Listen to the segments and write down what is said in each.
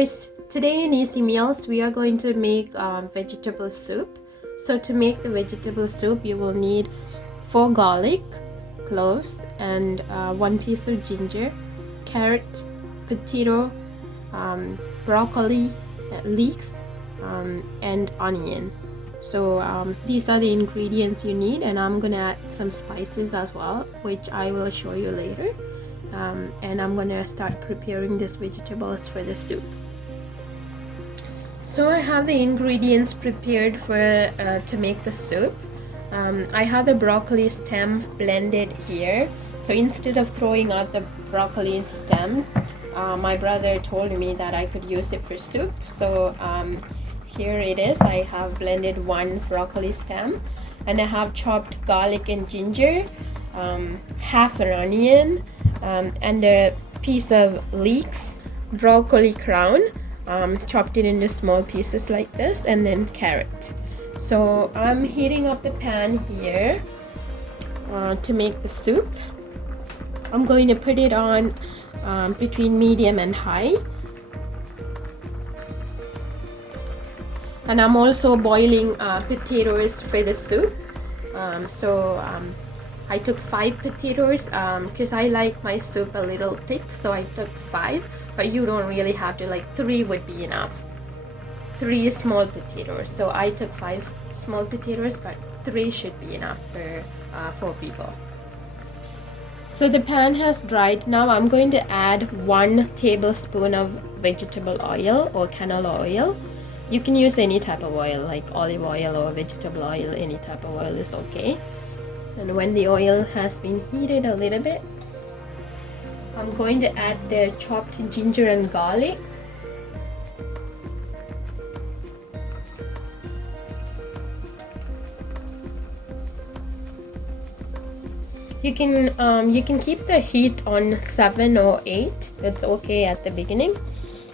viewers, today in Easy Meals we are going to make vegetable soup. So to make the vegetable soup you will need 4 garlic cloves and 1 piece of ginger, carrot, potato, broccoli leeks, and onion. So these are the ingredients you need, and I'm gonna add some spices as well, which I will show you later. And I'm gonna start preparing these vegetables for the soup. So I have the ingredients prepared for to make the soup. I have the broccoli stem blended here. So instead of throwing out the broccoli stem, my brother told me that I could use it for soup. So here it is. I have blended 1 broccoli stem, and I have chopped garlic and ginger, half an onion, and a piece of leeks, broccoli crown, chopped it into small pieces like this, and then carrot. So I'm heating up the pan here to make the soup. I'm going to put it on between medium and high, and I'm also boiling potatoes for the soup. I took 5 potatoes because I like my soup a little thick, so I took 5, but you don't really have to, like 3 would be enough. 3 small potatoes, so I took 5 small potatoes, but 3 should be enough for 4 people. So the pan has dried. Now I'm going to add 1 tablespoon of vegetable oil or canola oil. You can use any type of oil, like olive oil or vegetable oil. Any type of oil is okay. And when the oil has been heated a little bit, I'm going to add the chopped ginger and garlic. You can keep the heat on 7 or 8. It's okay at the beginning,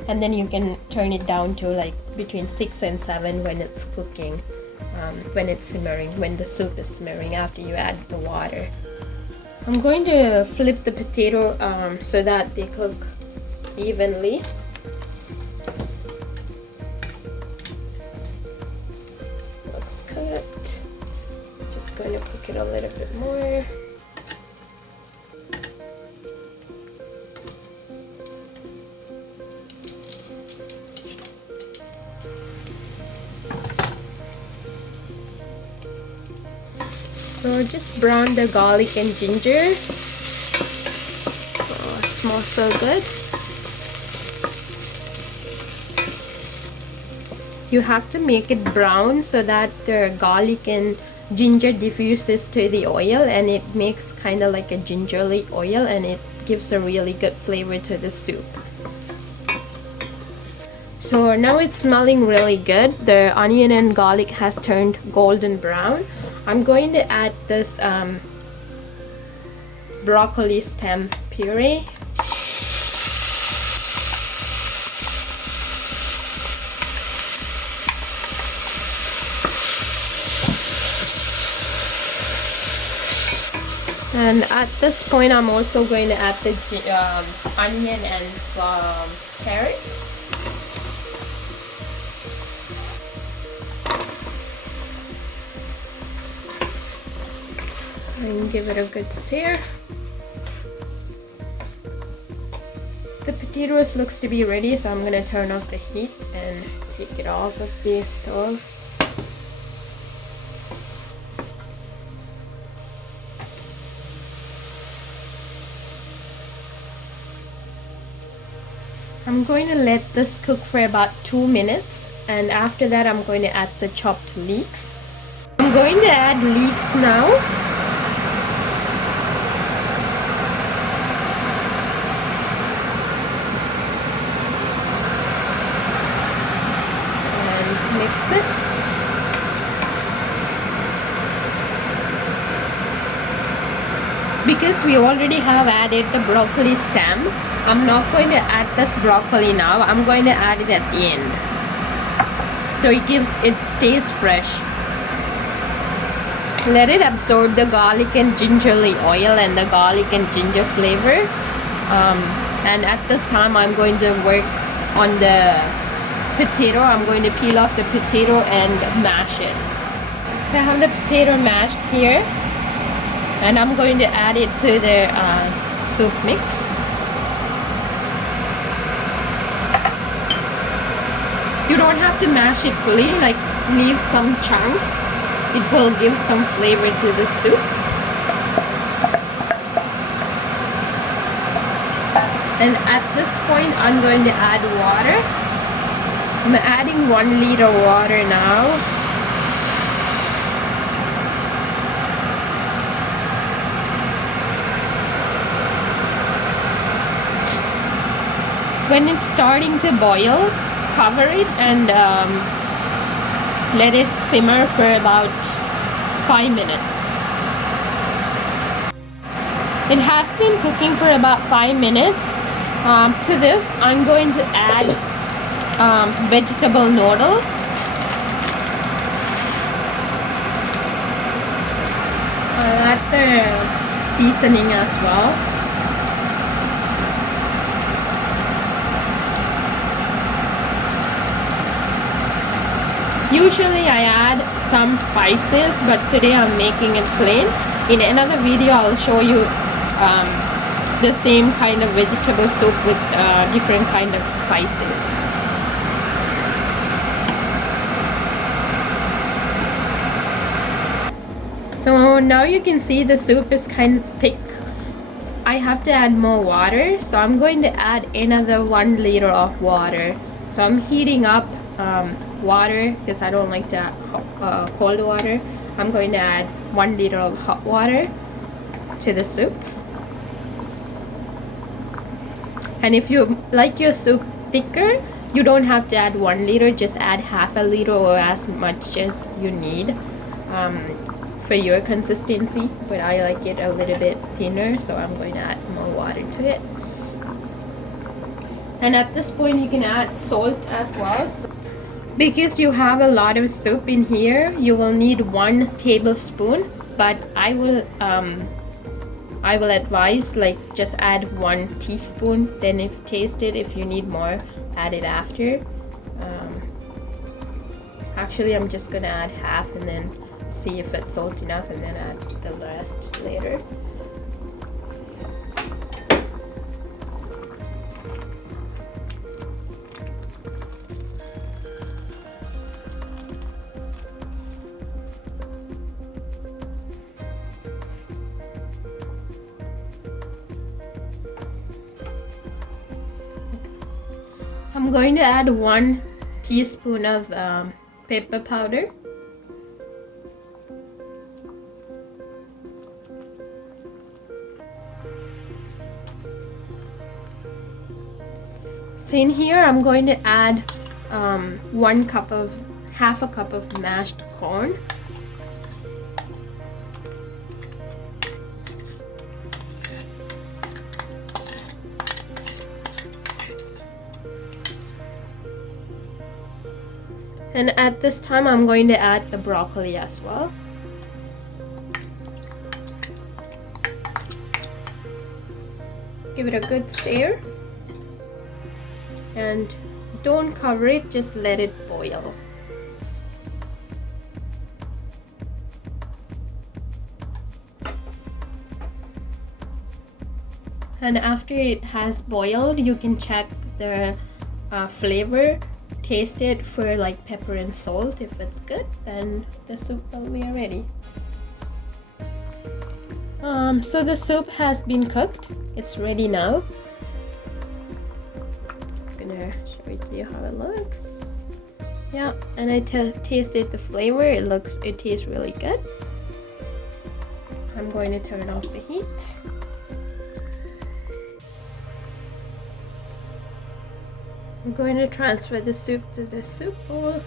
and then you can turn it down to like between 6 and 7 when it's cooking, when it's simmering, when the soup is simmering after you add the water. I'm going to flip the potato so that they cook evenly. Looks good. Just going to cook it a little bit more. So just brown the garlic and ginger. Oh, it smells so good. You have to make it brown so that the garlic and ginger diffuses to the oil, and it makes kind of like a gingerly oil, and it gives a really good flavor to the soup. So now it's smelling really good. The onion and garlic has turned golden brown. I'm going to add this broccoli stem puree. And at this point, I'm also going to add the onion and carrot. And give it a good stir. The potatoes looks to be ready, so I'm gonna turn off the heat and take it off of the stove. I'm going to let this cook for about 2 minutes, and after that I'm going to add the chopped leeks. I'm going to add leeks now. Mix it. Because we already have added the broccoli stem, I'm not going to add this broccoli now. I'm going to add it at the end, so it stays fresh. Let it absorb the garlic and gingerly oil and the garlic and ginger flavor. And at this time I'm going to work on the potato. I'm going to peel off the potato and mash it. So I have the potato mashed here, and I'm going to add it to the soup mix. You don't have to mash it fully, like leave some chunks. It will give some flavor to the soup. And at this point, I'm going to add water. I'm adding 1 liter water now. When it's starting to boil, cover it and let it simmer for about 5 minutes. It has been cooking for about 5 minutes. To this, I'm going to add vegetable noodle. I'll add the seasoning as well. Usually I add some spices, but today I'm making it plain. In another video, I'll show you the same kind of vegetable soup with different kind of spices. So now you can see the soup is kind of thick. I have to add more water, so I'm going to add another 1 liter of water. So I'm heating up water because I don't like to add cold water. I'm going to add 1 liter of hot water to the soup. And if you like your soup thicker, you don't have to add 1 liter, just add half a liter or as much as you need for your consistency. But I like it a little bit thinner, so I'm going to add more water to it. And at this point, you can add salt as well. Because you have a lot of soup in here, you will need 1 tablespoon, but I will advise like just add 1 teaspoon. Then if taste it, if you need more, add it after. Actually, I'm just gonna add half and then see if it's salt enough, and then add the rest later. I'm going to add 1 teaspoon of pepper powder. So in here, I'm going to add half a cup of mashed corn. And at this time, I'm going to add the broccoli as well. Give it a good stir. And don't cover it, just let it boil. And after it has boiled, you can check the flavor. Taste it for like pepper and salt. If it's good, then the soup will be ready. So the soup has been cooked. It's ready now. Just gonna show it to you how it looks. Yeah, and I tasted the flavor. It tastes really good. I'm going to turn off the heat. I'm going to transfer the soup to the soup bowl.